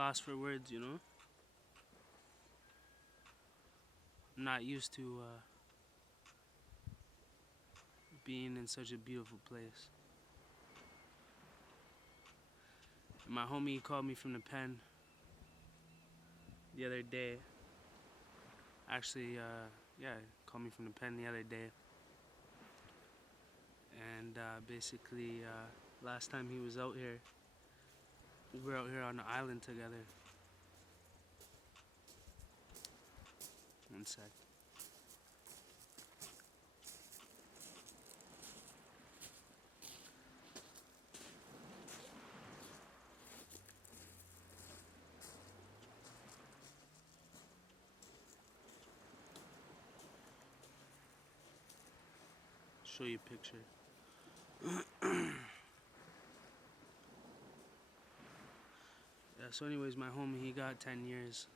lost for words, you know? I'm not used to being in such a beautiful place. And my homie called me from the pen the other day. Actually, yeah, called me from the pen the other day. And basically, last time he was out here, we were out here on the island together. One sec. Show you a picture. Yeah, so anyways, my homie, he got 10 years.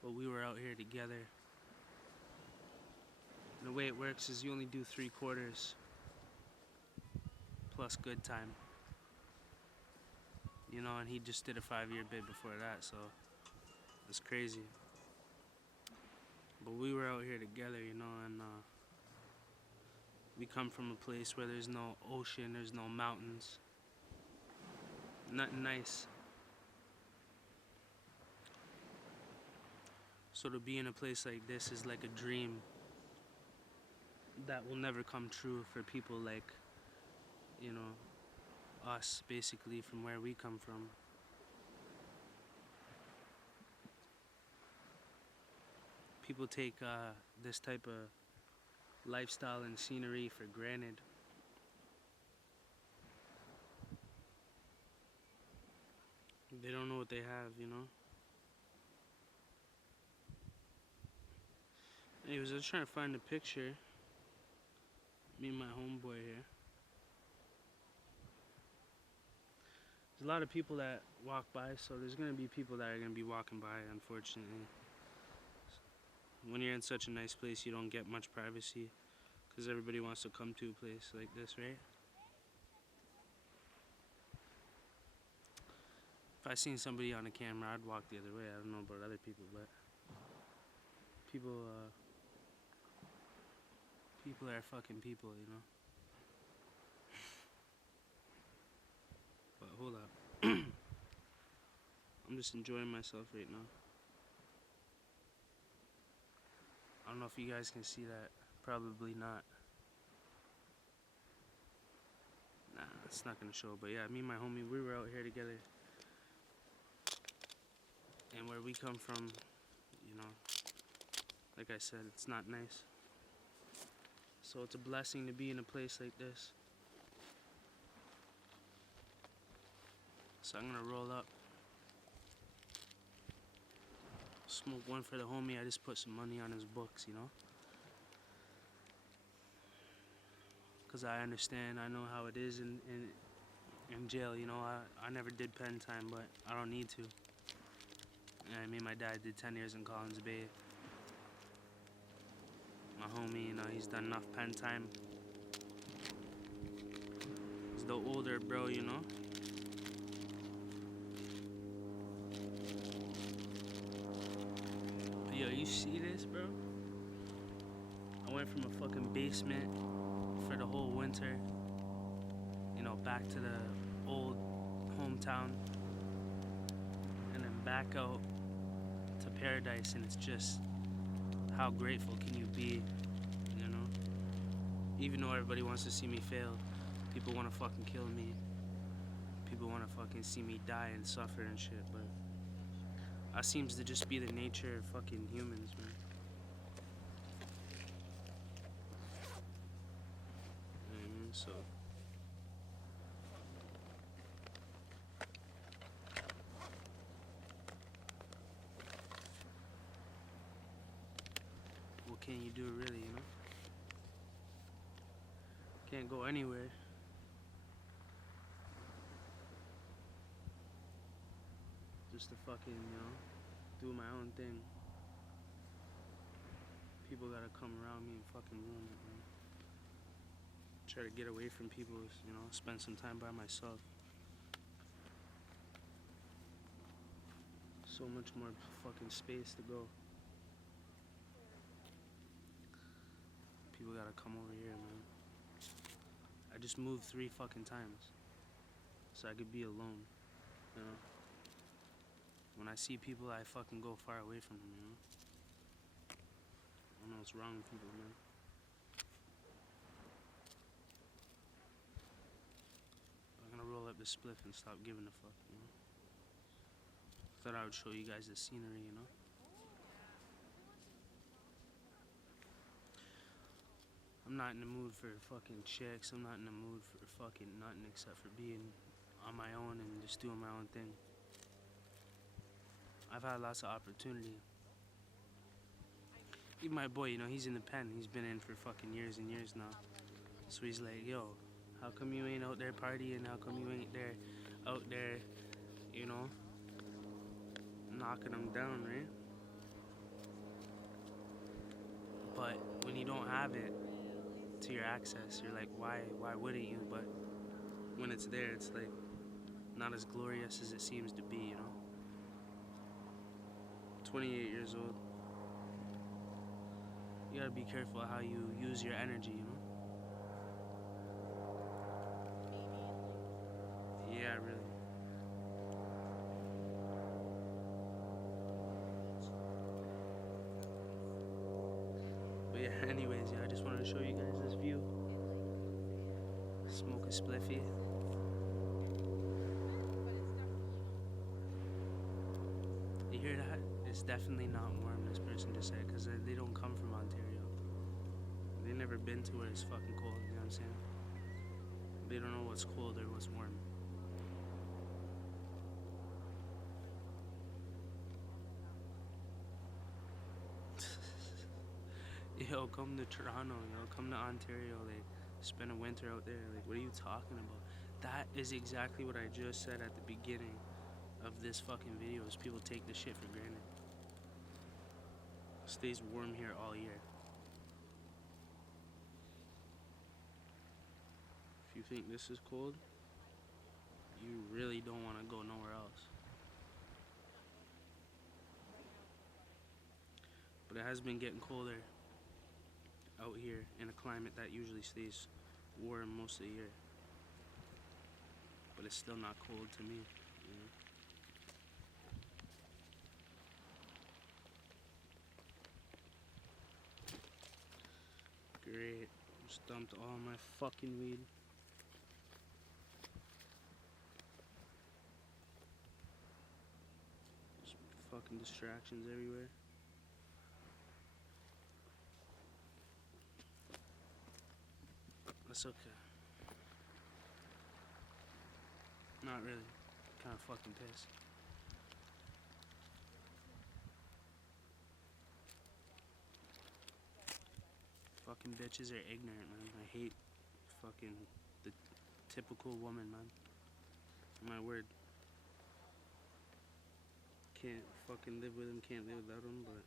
But we were out here together. And the way it works is you only do 3/4 plus good time. You know, and he just did a 5-year bid before that, so it's crazy. But we were out here together, you know, and we come from a place where there's no ocean, there's no mountains. Nothing nice. So to be in a place like this is like a dream that will never come true for people like, you know, us, basically, from where we come from. People take this type of lifestyle and scenery for granted. They don't know what they have, you know? Anyways, I was trying to find a picture. Me and my homeboy here. There's a lot of people that walk by, so there's gonna be people that are gonna be walking by, unfortunately. When you're in such a nice place, you don't get much privacy, because everybody wants to come to a place like this, right? If I seen somebody on a camera, I'd walk the other way. I don't know about other people, but people are fucking people, you know? But hold up. I'm just enjoying myself right now. I don't know if you guys can see that. Probably not. Nah, it's not gonna show. But yeah, me and my homie, we were out here together. And where we come from, you know, like I said, it's not nice. So it's a blessing to be in a place like this. So I'm gonna roll up. Smoke one for the homie. I just put some money on his books, you know? Because I understand, I know how it is in jail, you know? I never did pen time, but I don't need to. And I mean, my dad did 10 years in Collins Bay. My homie, you know, he's done enough pen time. He's the older bro, you know? But yo, you see this, bro? I went from a fucking basement for the whole winter, you know, back to the old hometown, and then back out to paradise, and it's just, how grateful can you be, you know? Even though everybody wants to see me fail, people want to fucking kill me, people want to fucking see me die and suffer and shit, but that seems to just be the nature of fucking humans, man. So what can you do, really, you know? Can't go anywhere. Just to fucking, you know, do my own thing. People gotta come around me and fucking ruin it, man. Try to get away from people, you know, spend some time by myself. So much more fucking space to go. People gotta come over here, man. I just moved 3 fucking times. So I could be alone, you know? When I see people, I fucking go far away from them, you know? I don't know what's wrong with people, man. I'm gonna roll up the spliff and stop giving a fuck, you know? Thought I would show you guys the scenery, you know? I'm not in the mood for fucking chicks. I'm not in the mood for fucking nothing except for being on my own and just doing my own thing. I've had lots of opportunity. Even my boy, you know, he's in the pen. He's been in for fucking years and years now. So he's like, yo, how come you ain't out there partying? How come you ain't out there, you know, knocking them down, right? But when you don't have it to your access, you're like, why wouldn't you? But when it's there, it's like not as glorious as it seems to be, you know? 28 years old. You gotta be careful how you use your energy, you know? Yeah, really. But yeah, anyways, yeah, I just wanted to show you guys this view. Smoke a spliffy. You hear that? It's definitely not warm, this person just said, because they don't come from Ontario. They've never been to where it's fucking cold, you know what I'm saying? They don't know what's cold or what's warm. Yo, come to Toronto, yo, come to Ontario, like, spend a winter out there. Like, what are you talking about? That is exactly what I just said at the beginning of this fucking video, is people take this shit for granted. It stays warm here all year. If you think this is cold, you really don't want to go nowhere else. But it has been getting colder out here in a climate that usually stays warm most of the year. But it's still not cold to me, you know? Great. Just dumped all my fucking weed. Just fucking distractions everywhere. That's okay. Not really. Kinda fucking pissed. Fucking bitches are ignorant, man. I hate fucking the typical woman, man. My word. Can't fucking live with him, can't live without him, but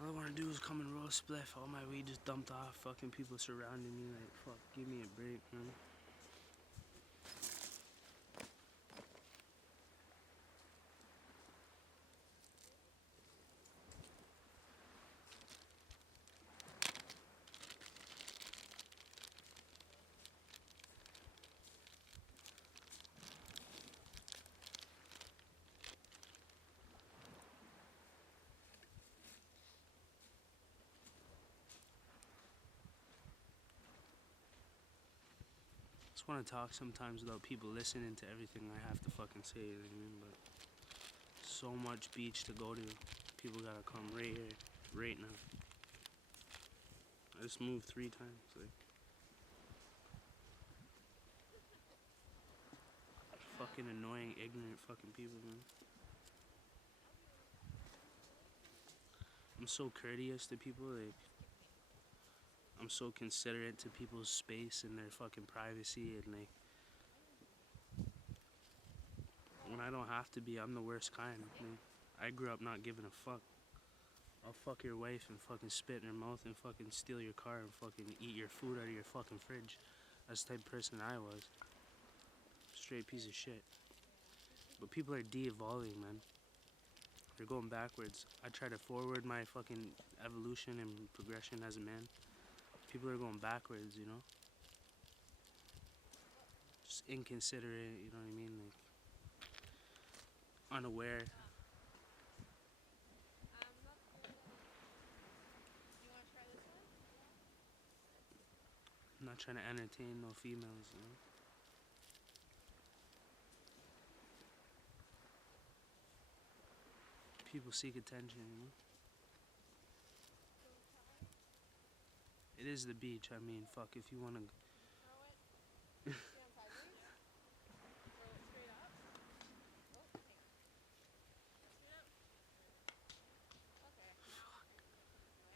all I wanna do is come and roll a spliff. All my weed just dumped off. Fucking people surrounding me like, fuck, give me a break, man. I just want to talk sometimes without people listening to everything I have to fucking say, you know what I mean? But so much beach to go to. People gotta come right here, right now. I just moved 3 times, like. Fucking annoying, ignorant fucking people, man. I'm so courteous to people, like. I'm so considerate to people's space and their fucking privacy, and like, when I don't have to be, I'm the worst kind. Like, I grew up not giving a fuck. I'll fuck your wife and fucking spit in her mouth and fucking steal your car and fucking eat your food out of your fucking fridge. That's the type of person I was. Straight piece of shit. But people are de-evolving, man. They're going backwards. I try to forward my fucking evolution and progression as a man. People are going backwards, you know? Just inconsiderate, you know what I mean? Like, unaware. I'm not trying to entertain no females, you know? People seek attention, you know? It is the beach. I mean, fuck, if you want to...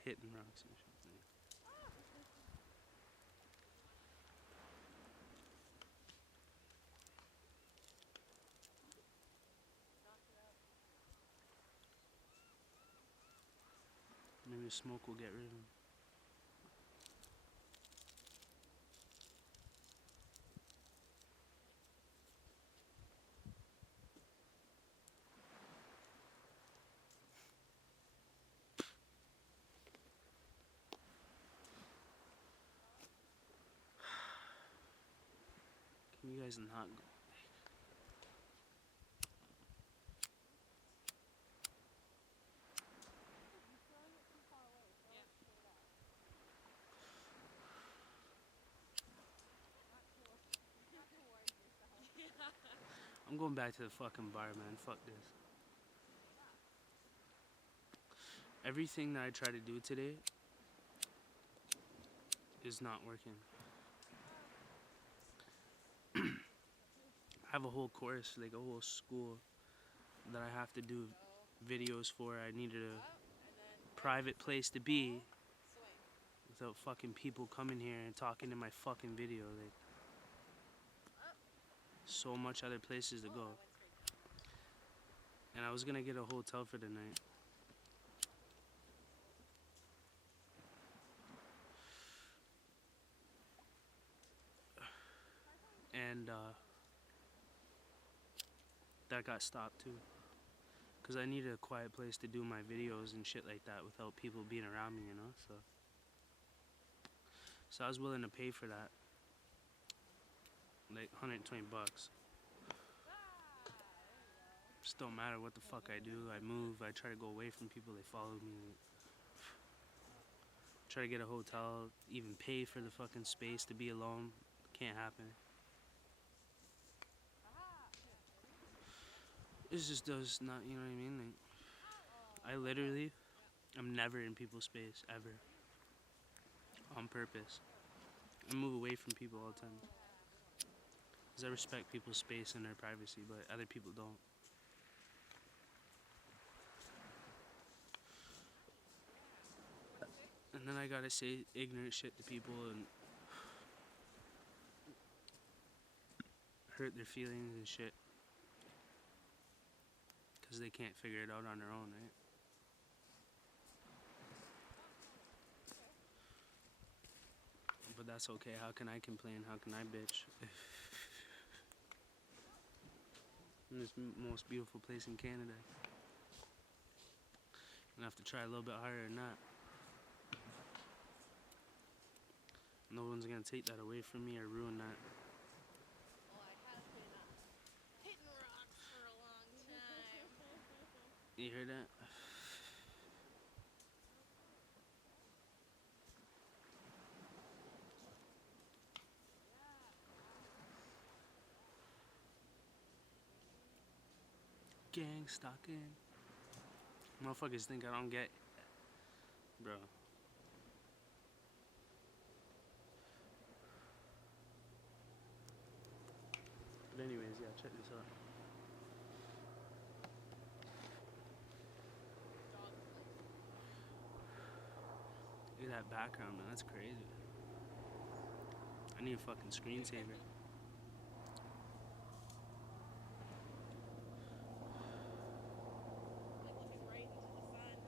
Hitting rocks and shit. Maybe the smoke will get rid of him. Can you guys not go? I'm going back to the fucking bar, man. Fuck this. Everything that I try to do today is not working. I have a whole course, like a whole school that I have to do videos for. I needed a private place to be without fucking people coming here and talking in my fucking video. Like, so much other places to go. And I was gonna get a hotel for the night. And that got stopped too. Because I needed a quiet place to do my videos and shit like that without people being around me, you know? So I was willing to pay for that. Like 120 bucks. Just don't matter what the fuck I do. I move, I try to go away from people, they follow me. Try to get a hotel, even pay for the fucking space to be alone. Can't happen. It just does not, you know what I mean? Like, I literally, I'm never in people's space, ever. On purpose. I move away from people all the time. Because I respect people's space and their privacy, but other people don't. And then I gotta say ignorant shit to people and hurt their feelings and shit. Because they can't figure it out on their own, right? But that's okay. How can I complain? How can I bitch? In this most beautiful place in Canada. I'm gonna have to try a little bit harder than that. No one's gonna take that away from me or ruin that. Well, I have been hitting rocks for a long time. You hear that? Gang stalking. Motherfuckers think I don't get, bro. But anyways, yeah, check this out. Look at that background, man. That's crazy. I need a fucking screensaver. Looking right into the sun.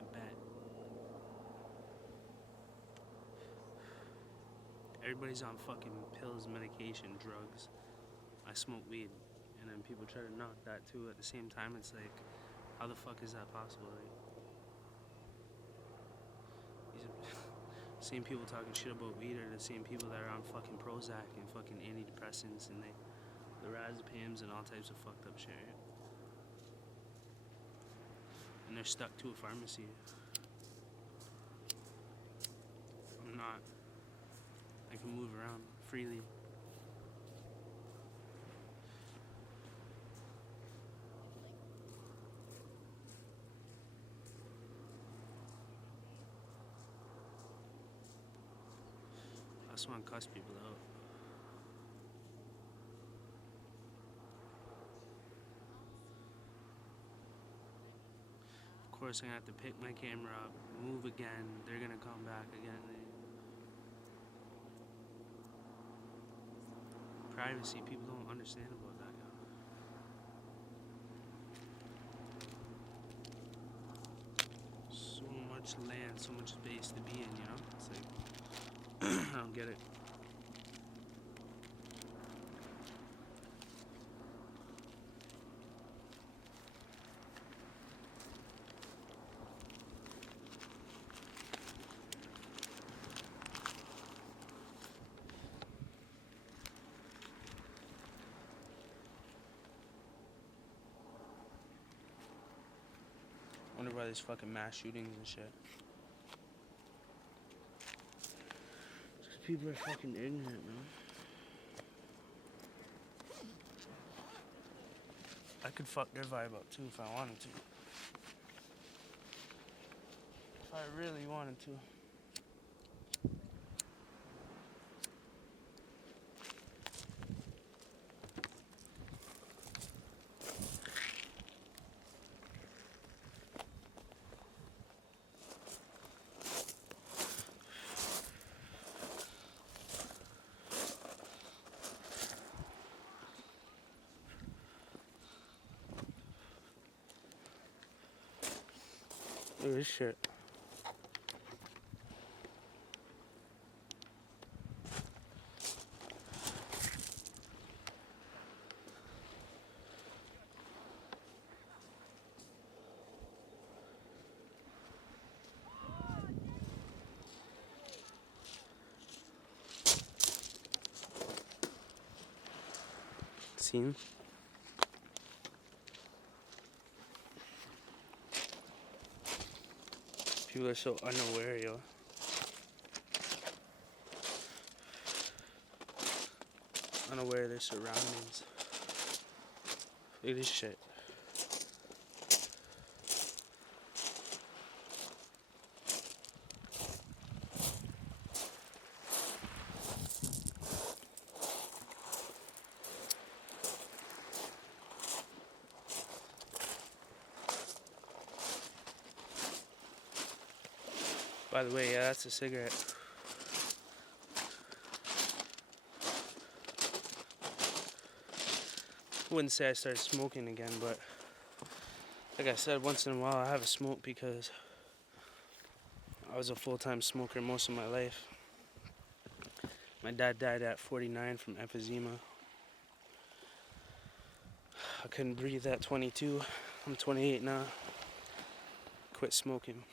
I bet. everybody's on fucking pills, medication, drugs. I smoke weed, and then people try to knock that too at the same time. It's like, how the fuck is that possible? Like, these are same people talking shit about weed are the same people that are on fucking Prozac and fucking antidepressants and the Razapams and all types of fucked up shit. Right? And they're stuck to a pharmacy. I'm not. I can move around freely. I just want to cuss people out. Of course, I'm gonna have to pick my camera up, move again. They're gonna come back again. Privacy, people don't understand about that. So much land, so much space to be in, you know? It's like, I don't get it. Wonder why there's fucking mass shootings and shit. Just people are fucking ignorant, man. I could fuck their vibe up too if I wanted to. If I really wanted to. Look at this shit. Seen? People are so unaware, yo. Unaware of their surroundings. Look at this shit. By the way, yeah, that's a cigarette. I wouldn't say I started smoking again, but like I said, once in a while I have a smoke because I was a full-time smoker most of my life. My dad died at 49 from emphysema. I couldn't breathe at 22. I'm 28 now. Quit smoking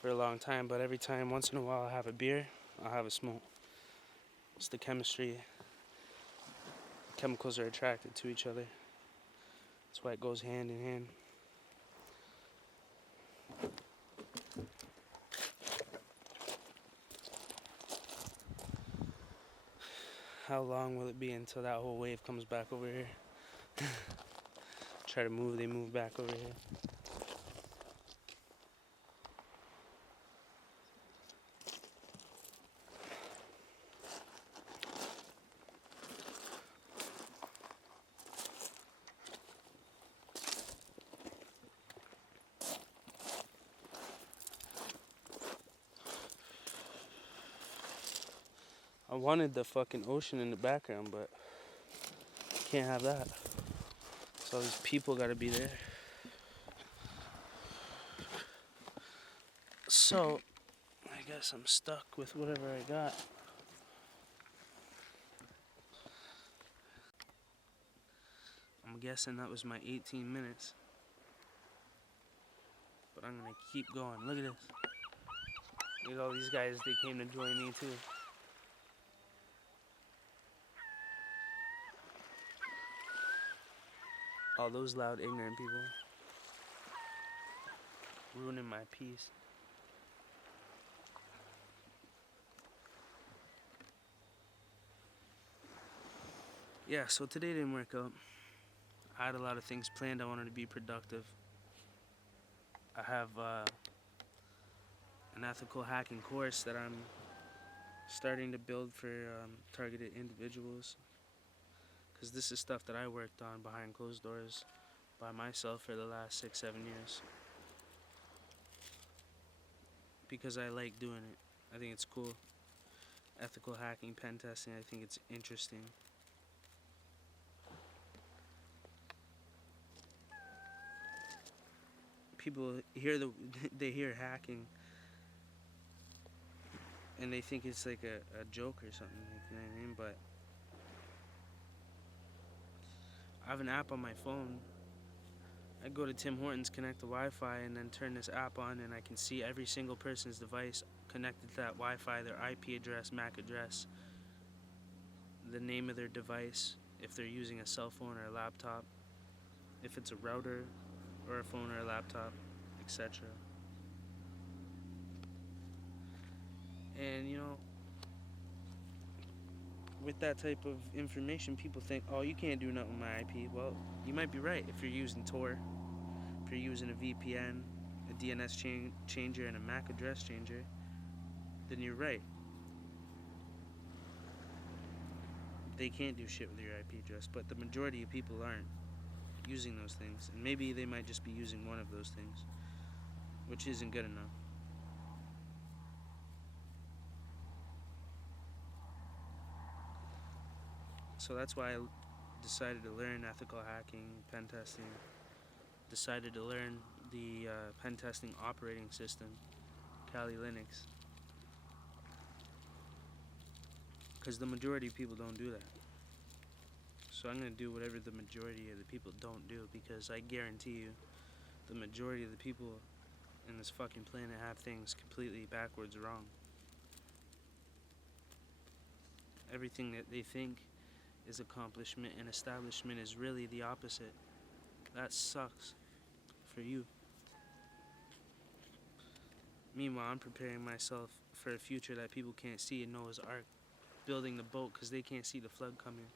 for a long time, but every time, once in a while, I have a beer, I'll have a smoke. It's the chemistry. Chemicals are attracted to each other. That's why it goes hand in hand. How long will it be until that whole wave comes back over here? Try to move, they move back over here. I wanted the fucking ocean in the background, but can't have that. So these people gotta be there. So, I guess I'm stuck with whatever I got. guessing that was my 18 minutes. But I'm gonna keep going. Look at this. Look at all these guys, they came to join me too. All those loud, ignorant people. Ruining my peace. Yeah, so today didn't work out. I had a lot of things planned. I wanted to be productive. I have an ethical hacking course that I'm starting to build for targeted individuals. Because this is stuff that I worked on behind closed doors by myself for the last 6-7 years. Because I like doing it. I think it's cool. Ethical hacking, pen testing, I think it's interesting. People hear they hear hacking and they think it's like a joke or something, like, you know what I mean? But I have an app on my phone. I go to Tim Hortons, connect the Wi-Fi, and then turn this app on, and I can see every single person's device connected to that Wi-Fi, their IP address, MAC address, the name of their device, if they're using a cell phone or a laptop, if it's a router or a phone or a laptop, etc. And you know, with that type of information, people think, oh, you can't do nothing with my IP. Well, you might be right if you're using Tor, if you're using a VPN, a DNS changer, and a MAC address changer, then you're right. They can't do shit with your IP address, but the majority of people aren't using those things, and maybe they might just be using one of those things, which isn't good enough. So that's why I decided to learn ethical hacking, pen testing, decided to learn the pen testing operating system, Kali Linux, because the majority of people don't do that. So I'm going to do whatever the majority of the people don't do, because I guarantee you the majority of the people in this fucking planet have things completely backwards wrong. Everything that they think is accomplishment and establishment is really the opposite. That sucks for you. Meanwhile, I'm preparing myself for a future that people can't see in Noah's Ark, building the boat because they can't see the flood coming.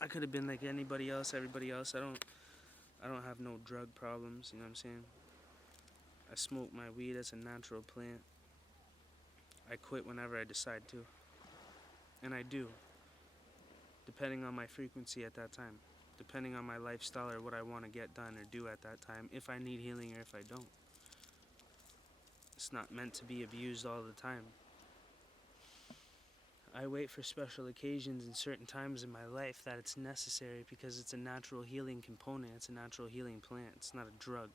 I could have been like anybody else, everybody else. I don't have no drug problems, you know what I'm saying? I smoke my weed as a natural plant. I quit whenever I decide to. And I do, depending on my frequency at that time, depending on my lifestyle or what I want to get done or do at that time, if I need healing or if I don't. It's not meant to be abused all the time. I wait for special occasions and certain times in my life that it's necessary because it's a natural healing component. It's a natural healing plant. It's not a drug.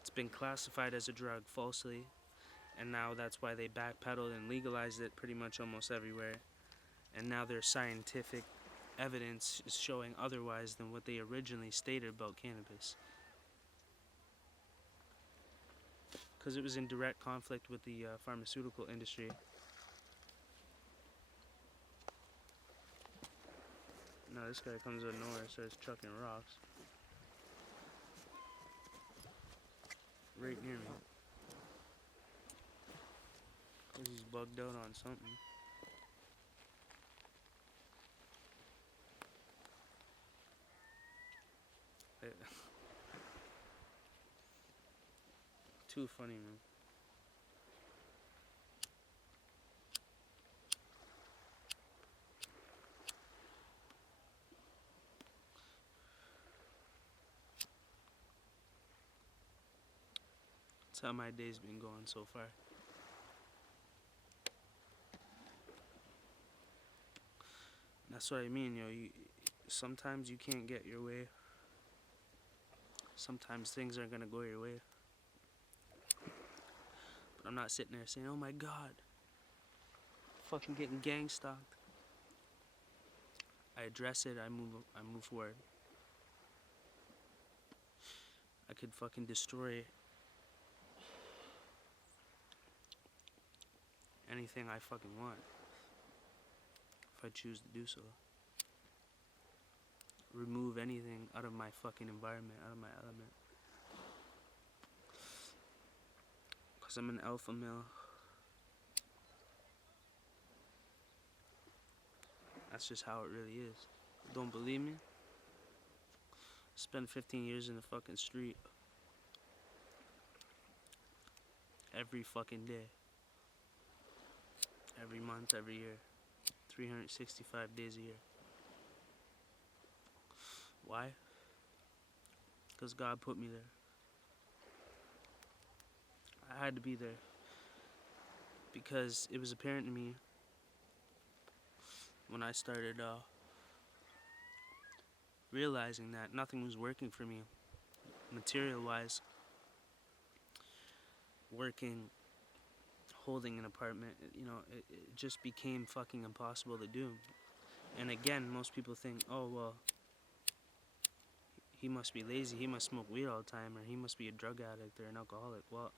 It's been classified as a drug falsely, and now that's why they backpedaled and legalized it pretty much almost everywhere. And now their scientific evidence is showing otherwise than what they originally stated about cannabis. Because it was in direct conflict with the pharmaceutical industry. Now this guy comes out of nowhere and starts chucking rocks. Right near me. Because he's bugged out on something. Too funny, man. That's how my day's been going so far. That's what I mean, sometimes you can't get your way. Sometimes things aren't gonna go your way. But I'm not sitting there saying, oh my god, fucking getting gang stalked. I address it. I move forward. I could fucking destroy anything I fucking want if I choose to do so. Remove anything out of my fucking environment, out of my element. Because I'm an alpha male. That's just how it really is. Don't believe me? Spend 15 years in the fucking street. Every fucking day. Every month, every year. 365 days a year. Why? Because God put me there. I had to be there. Because it was apparent to me when I started realizing that nothing was working for me, material-wise. Working, holding an apartment, it just became fucking impossible to do. And again, most people think, oh, well, he must be lazy, he must smoke weed all the time, or he must be a drug addict or an alcoholic. Well,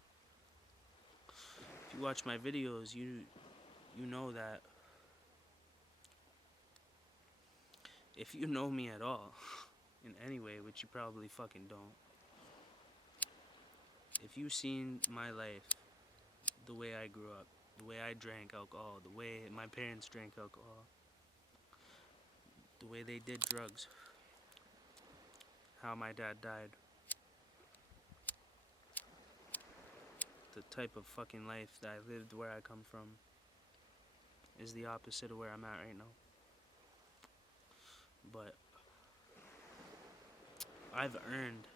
if you watch my videos, you know that if you know me at all, in any way, which you probably fucking don't, if you've seen my life, the way I grew up, the way I drank alcohol, the way my parents drank alcohol, the way they did drugs, how my dad died, the type of fucking life that I lived where I come from is the opposite of where I'm at right now. But I've earned,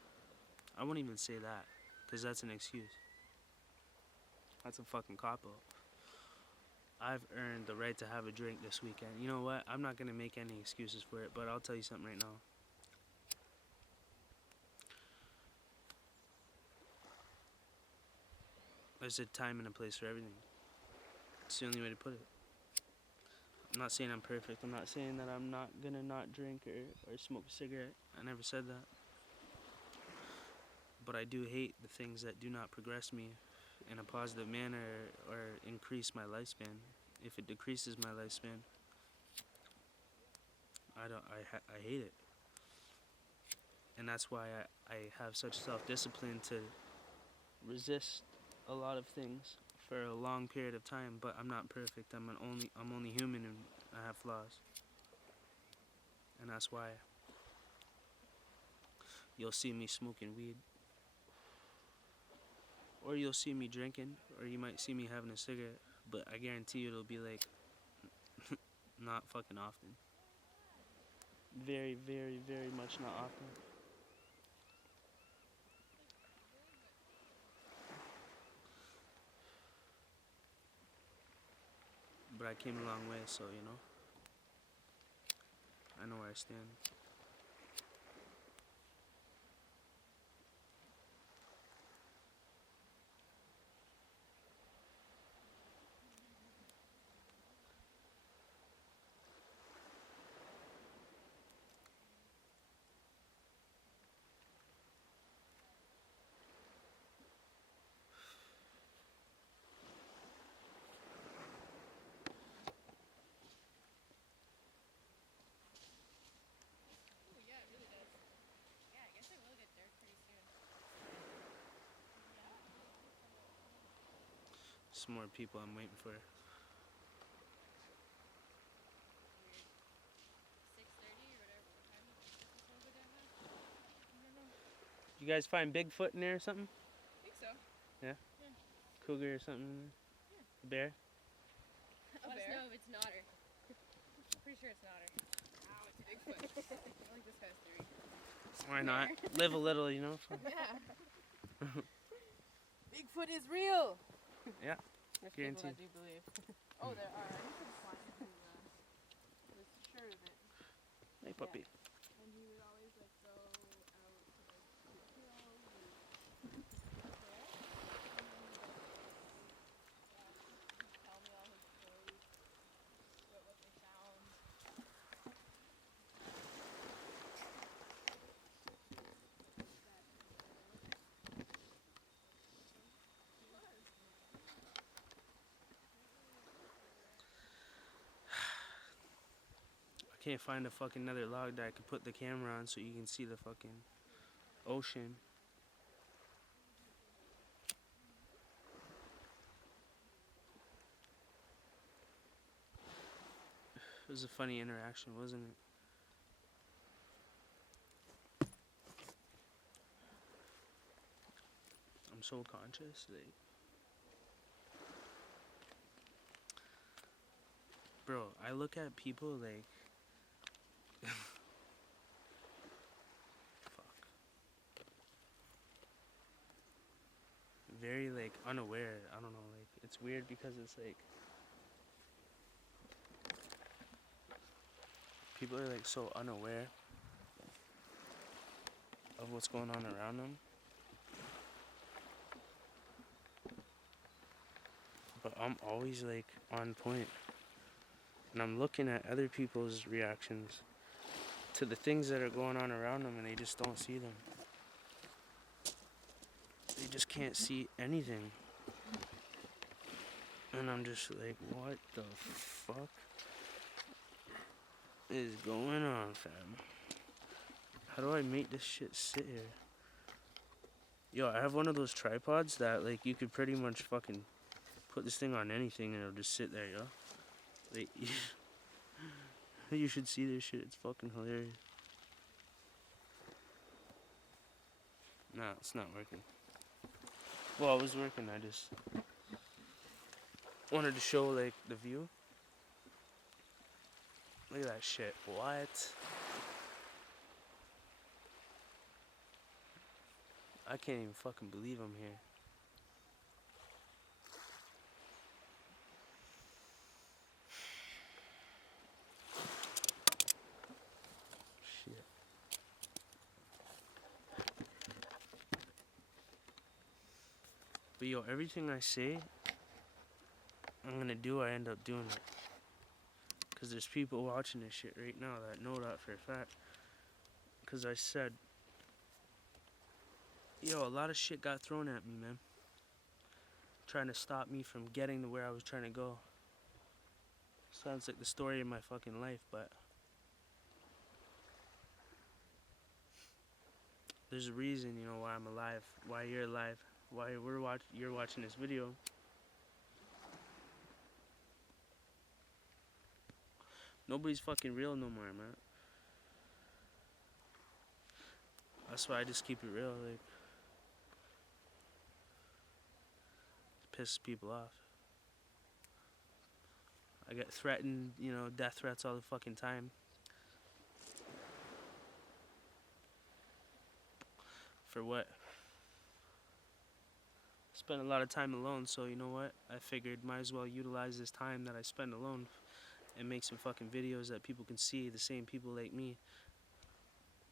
I won't even say that, because that's an excuse. That's a fucking cop-out. I've earned the right to have a drink this weekend. You know what? I'm not going to make any excuses for it, but I'll tell you something right now. There's a time and a place for everything. It's the only way to put it. I'm not saying I'm perfect. I'm not saying that I'm not going to not drink or smoke a cigarette. I never said that. But I do hate the things that do not progress me in a positive manner or increase my lifespan. If it decreases my lifespan, I hate it. And that's why I have such self-discipline to resist a lot of things for a long period of time. But I'm not perfect. I'm only human, and I have flaws. And that's why you'll see me smoking weed, or you'll see me drinking, or you might see me having a cigarette. But I guarantee you it'll be like not fucking often. Very, very, very much not often. But I came a long way, so I know where I stand. Oh yeah, it really does. Yeah, I guess I will get there pretty soon. Yeah. Some more people I'm waiting for. Weird. 6:30 or whatever. What time does the sun go down now? I don't know. You guys find Bigfoot in there or something? I think so. Yeah? Yeah. Cougar or something in there? Yeah. A bear? Let us know if it's not her. Pretty sure it's not her. Ow, it's Bigfoot. I like this guy's theory. Why not? Live a little, Yeah. Bigfoot is real. Yeah, There's people guaranteed. that do believe. Oh, there are. I used to find who was sure of it. Hey, puppy. And he would always like go out to like the kill. He would he'd tell me all his stories about what they found. Can't find a fucking another log that I could put the camera on so you can see the fucking ocean. It was a funny interaction, wasn't it? I'm so conscious, like, bro, I look at people like, fuck, very like unaware. I don't know, like it's weird because it's like people are like so unaware of what's going on around them. But I'm always like on point. And I'm looking at other people's reactions to the things that are going on around them and they just don't see them. They just can't see anything. And I'm just like, what the fuck is going on, fam? How do I make this shit sit here? Yo, I have one of those tripods that like you could pretty much fucking put this thing on anything and it'll just sit there, yo. Like, you should see this shit. It's fucking hilarious. Nah, it's not working. Well, it was working. I just wanted to show like the view. Look at that shit. What? I can't even fucking believe I'm here. Shit. But yo, everything I say I'm gonna do, I end up doing it. Cause there's people watching this shit right now that know that for a fact. Cause I said, yo, a lot of shit got thrown at me, man. Trying to stop me from getting to where I was trying to go. Sounds like the story of my fucking life, but there's a reason, you know, why I'm alive, why you're alive, why you're watching this video. Nobody's fucking real no more, man. That's why I just keep it real, like, it pisses people off. I get threatened, you know, death threats all the fucking time. For what? Spend a lot of time alone, so you know what? I figured might as well utilize this time that I spend alone and make some fucking videos that people can see, the same people like me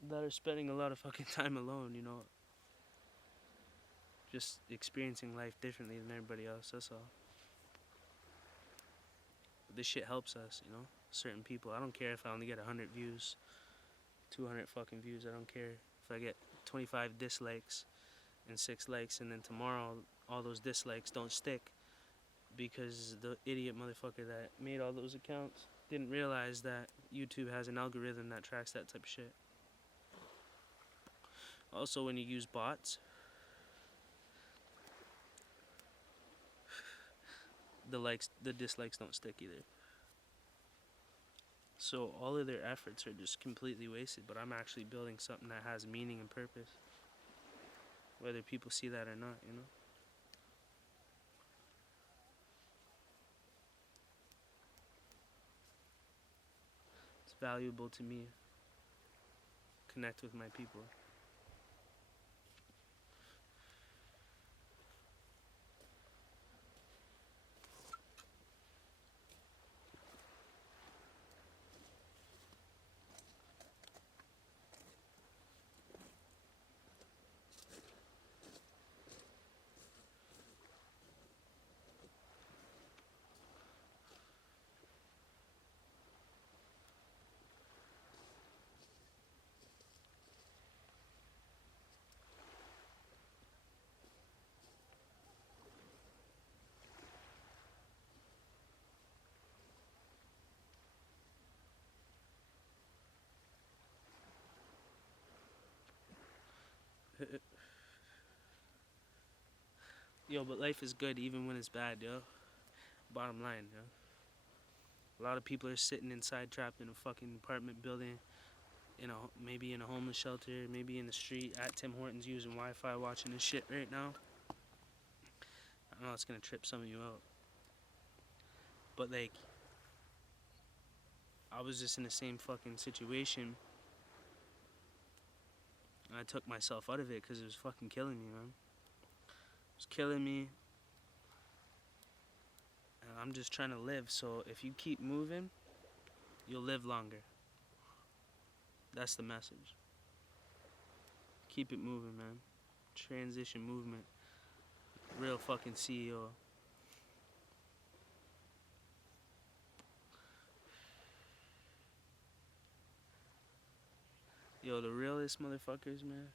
that are spending a lot of fucking time alone, you know. Just experiencing life differently than everybody else, that's all. But this shit helps us, you know. Certain people. I don't care if I only get 100 views, 200 fucking views. I don't care if I get 25 dislikes and 6 likes, and then tomorrow all those dislikes don't stick because the idiot motherfucker that made all those accounts didn't realize that YouTube has an algorithm that tracks that type of shit. Also, when you use bots, the dislikes don't stick either. So all of their efforts are just completely wasted, but I'm actually building something that has meaning and purpose. Whether people see that or not, you know? It's valuable to me. Connect with my people. Yo, but life is good even when it's bad, yo. Bottom line, yo. A lot of people are sitting inside, trapped in a fucking apartment building, maybe in a homeless shelter, maybe in the street at Tim Hortons using Wi-Fi, watching this shit right now. I know it's gonna trip some of you out, but like, I was just in the same fucking situation, and I took myself out of it because it was fucking killing me, man. It was killing me, and I'm just trying to live. So if you keep moving, you'll live longer. That's the message. Keep it moving, man. Transition movement. Real fucking CEO. Yo, the realest motherfuckers, man,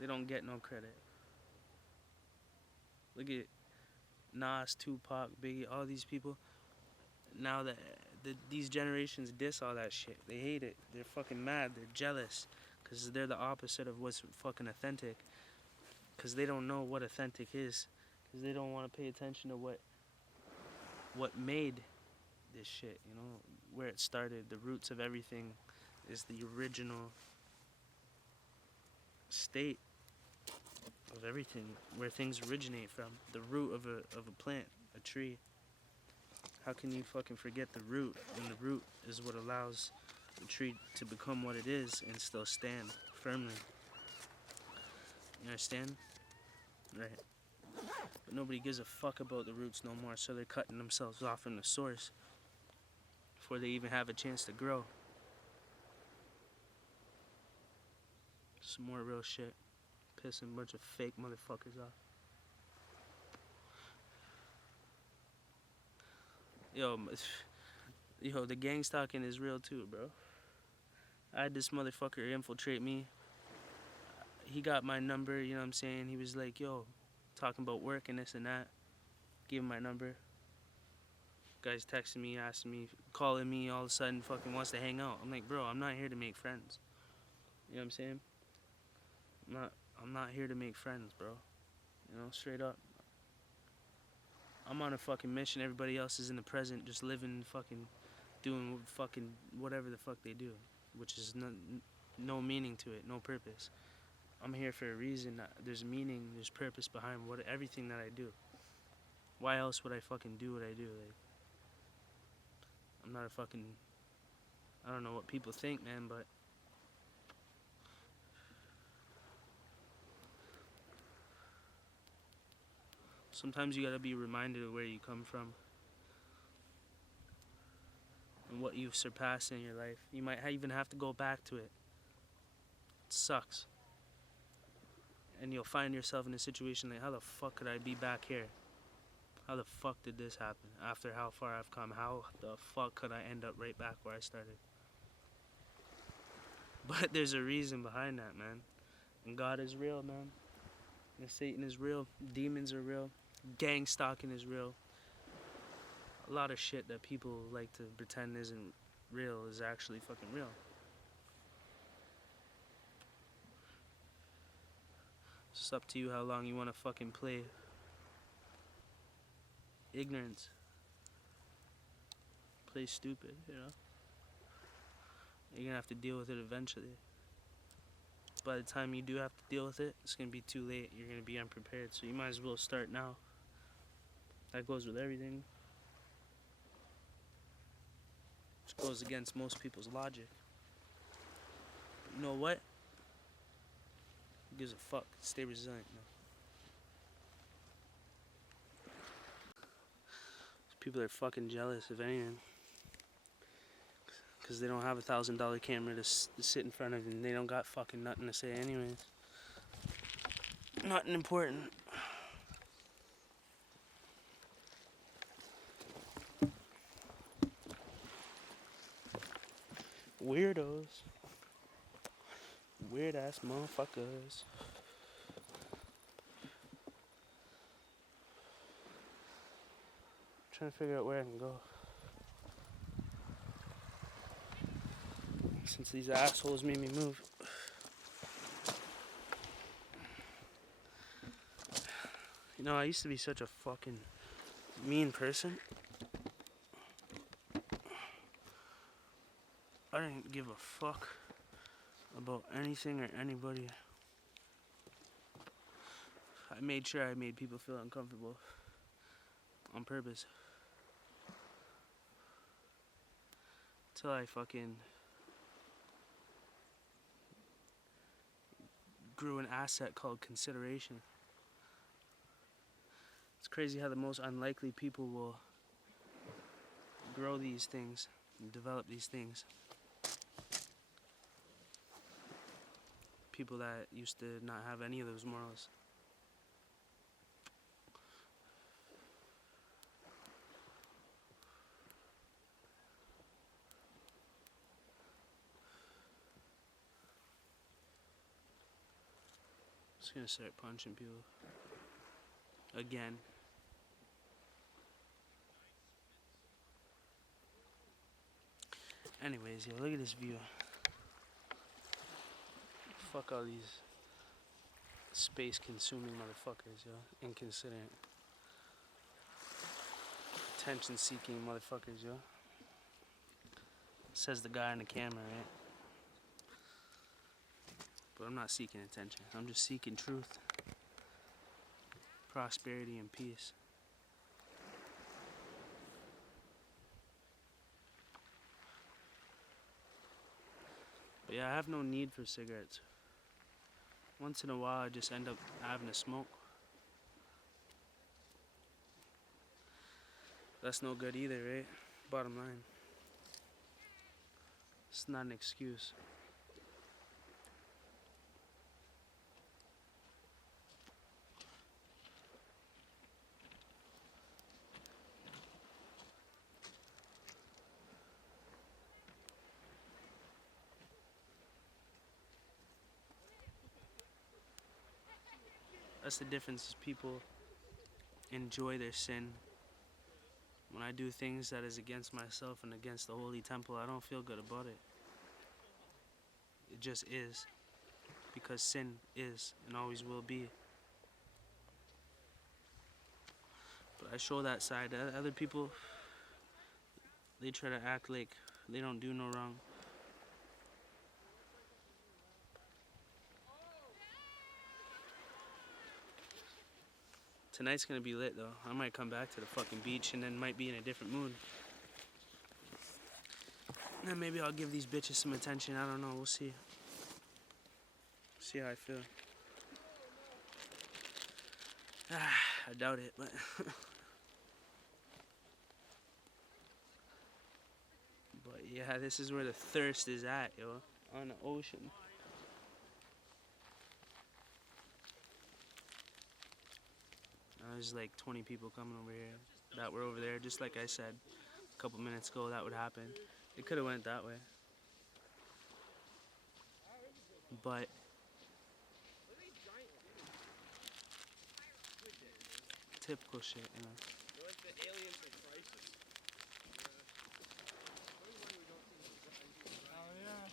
they don't get no credit. Look at Nas, Tupac, Biggie, all these people. Now that these generations diss all that shit. They hate it. They're fucking mad. They're jealous. Because they're the opposite of what's fucking authentic. Because they don't know what authentic is. Because they don't want to pay attention to what made this shit, you know? Where it started. The roots of everything is the original state of everything. Where things originate from. The root of a plant, a tree. How can you fucking forget the root? And the root is what allows the tree to become what it is and still stand firmly. You understand? Right. But nobody gives a fuck about the roots no more, so they're cutting themselves off from the source before they even have a chance to grow. Some more real shit. Pissing a bunch of fake motherfuckers off. Yo, the gang stalking is real too, bro. I had this motherfucker infiltrate me. He got my number, you know what I'm saying? He was like, yo, talking about work and this and that. Gave him my number. Guy's texting me, asking me, calling me, all of a sudden fucking wants to hang out. I'm like, bro, I'm not here to make friends. You know what I'm saying? I'm not here to make friends, bro. You know, straight up. I'm on a fucking mission. Everybody else is in the present, just living, fucking, doing fucking whatever the fuck they do, which is no meaning to it, no purpose. I'm here for a reason. There's meaning, there's purpose behind everything that I do. Why else would I fucking do what I do? Like, I'm not a fucking, I don't know what people think, man, but sometimes you gotta be reminded of where you come from and what you've surpassed in your life. You might even have to go back to it. It sucks. And you'll find yourself in a situation like, how the fuck could I be back here? How the fuck did this happen? After how far I've come, how the fuck could I end up right back where I started? But there's a reason behind that, man. And God is real, man. And Satan is real. Demons are real. Gang stalking is real. A lot of shit that people like to pretend isn't real is actually fucking real. It's just up to you how long you want to fucking play ignorance. Play stupid, you know? You're gonna have to deal with it eventually. By the time you do have to deal with it, it's gonna be too late. You're gonna be unprepared, so you might as well start now. That goes with everything. Which goes against most people's logic. But you know what? Who gives a fuck? Stay resilient, man. People are fucking jealous, if anything. Because they don't have $1,000 camera to sit in front of them. They don't got fucking nothing to say anyways. Nothing important. Weirdos. Weird ass motherfuckers. Trying to figure out where I can go. Since these assholes made me move. You know, I used to be such a fucking mean person. I didn't give a fuck about anything or anybody. I made sure I made people feel uncomfortable on purpose. Till I fucking grew an asset called consideration. It's crazy how the most unlikely people will grow these things and develop these things. People that used to not have any of those morals. Just gonna start punching people again. Anyways, yo, look at this view. Fuck all these space-consuming motherfuckers, yo. Inconsiderate, attention-seeking motherfuckers, yo. Says the guy on the camera, right? But I'm not seeking attention. I'm just seeking truth, prosperity, and peace. But yeah, I have no need for cigarettes. Once in a while, I just end up having a smoke. That's no good either, right? Bottom line. It's not an excuse. That's the difference, is people enjoy their sin. When I do things that is against myself and against the holy temple, I don't feel good about it. It just is. Because sin is and always will be. But I show that side. Other people, they try to act like they don't do no wrong. Tonight's gonna be lit though. I might come back to the fucking beach and then might be in a different mood. And then maybe I'll give these bitches some attention. I don't know. We'll see. See how I feel. I doubt it, but but yeah, this is where the thirst is at, yo. On the ocean. There's like 20 people coming over here that were over there, just like I said a couple minutes ago that would happen. It could have went that way. But typical shit, you know. They're like the aliens in Crisis. Oh yeah.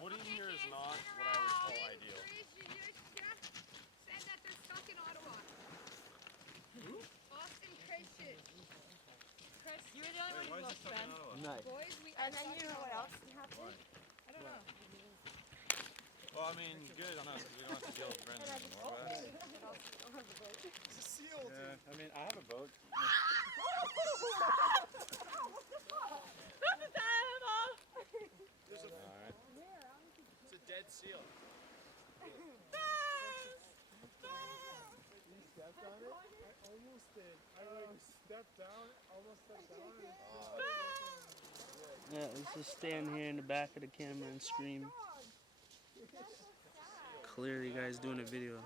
40 here is not what I would call ideal. Said that they're stuck in Ottawa. Austin Christian. Chris, You were the only one who looked, Ben. Nice. boys, we And then you know what else happened? I don't know. Well, I mean, good. I'm not, we don't have to deal with Brendan anymore. But It's a seal, dude. I mean, I have a boat. There's a, Alright. it's a dead seal. You stepped on it? I almost did. I like stepped down, almost stepped down. Yeah, let's just stand here in the back of the camera and scream. Clearly, guys doing a video.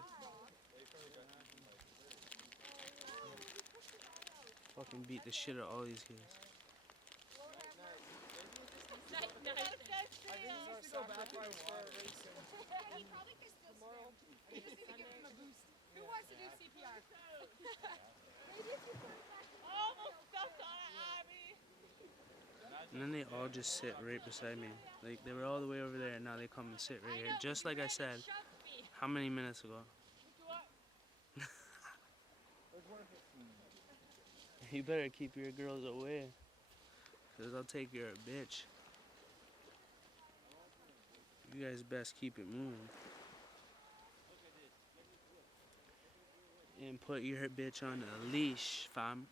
Fucking beat the shit out of all these kids. I think he's our sacrifice for racing. He probably can still swim. We just need to give him a boost. Who wants to do CPR? And then they all just sit right beside me. Like, they were all the way over there, and now they come and sit right here. Just like I said, how many minutes ago? You better keep your girls away. Cause I'll take your bitch. You guys best keep it moving. And put your bitch on a leash, fam.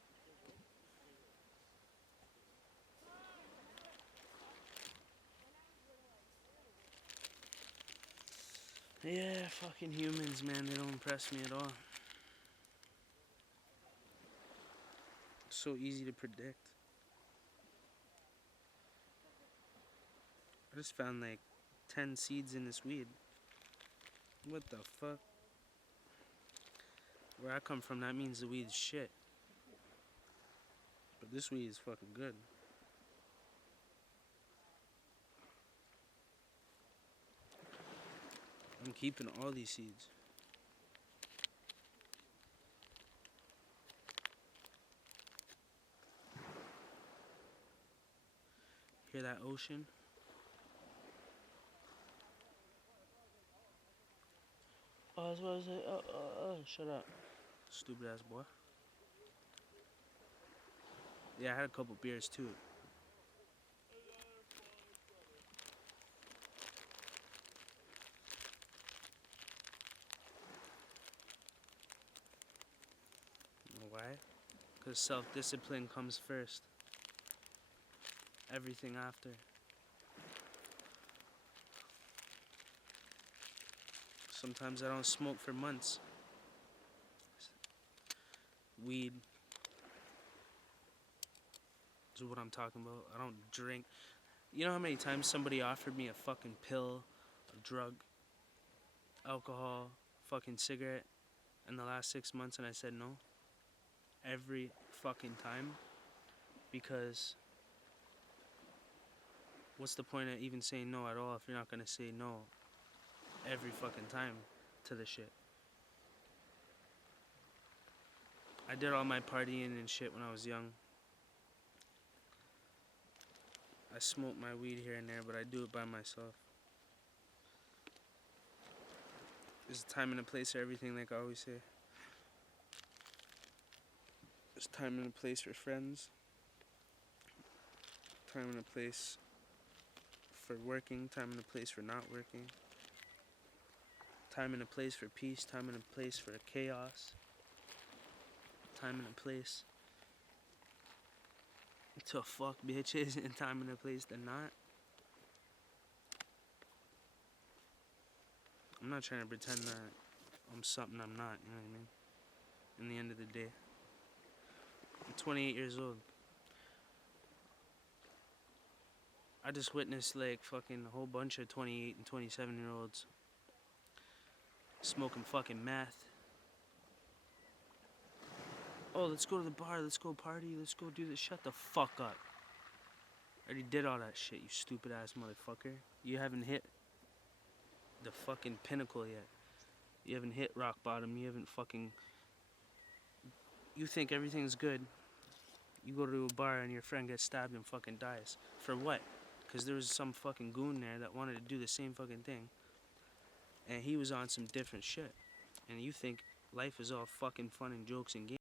Yeah, fucking humans, man. They don't impress me at all. So easy to predict. I just found like 10 seeds in this weed. What the fuck? Where I come from, that means the weed's shit. But this weed is fucking good. I'm keeping all these seeds. Hear that ocean? Oh, I was about to say, shut up. Stupid ass boy. Yeah, I had a couple beers too. You know why? Because self-discipline comes first. Everything after. Sometimes I don't smoke for months. Weed is what I'm talking about. I don't drink. You know how many times somebody offered me a fucking pill, a drug, alcohol, fucking cigarette in the last 6 months and I said no? Every fucking time. Because what's the point of even saying no at all if you're not gonna say no every fucking time to the shit? I did all my partying and shit when I was young. I smoke my weed here and there, but I do it by myself. There's a time and a place for everything, like I always say. There's time and a place for friends. Time and a place for working. Time and a place for not working. Time and a place for peace. Time and a place for chaos. Time and a place to fuck bitches, and time and a place to not. I'm not trying to pretend that I'm something I'm not, you know what I mean? In the end of the day. I'm 28 years old. I just witnessed like fucking a whole bunch of 28 and 27-year-olds smoking fucking meth. Oh, let's go to the bar, let's go party, let's go do this. Shut the fuck up. I already did all that shit, you stupid ass motherfucker. You haven't hit the fucking pinnacle yet. You haven't hit rock bottom. You haven't fucking... You think everything's good. You go to a bar and your friend gets stabbed and fucking dies. For what? Because there was some fucking goon there that wanted to do the same fucking thing. And he was on some different shit. And you think life is all fucking fun and jokes and games.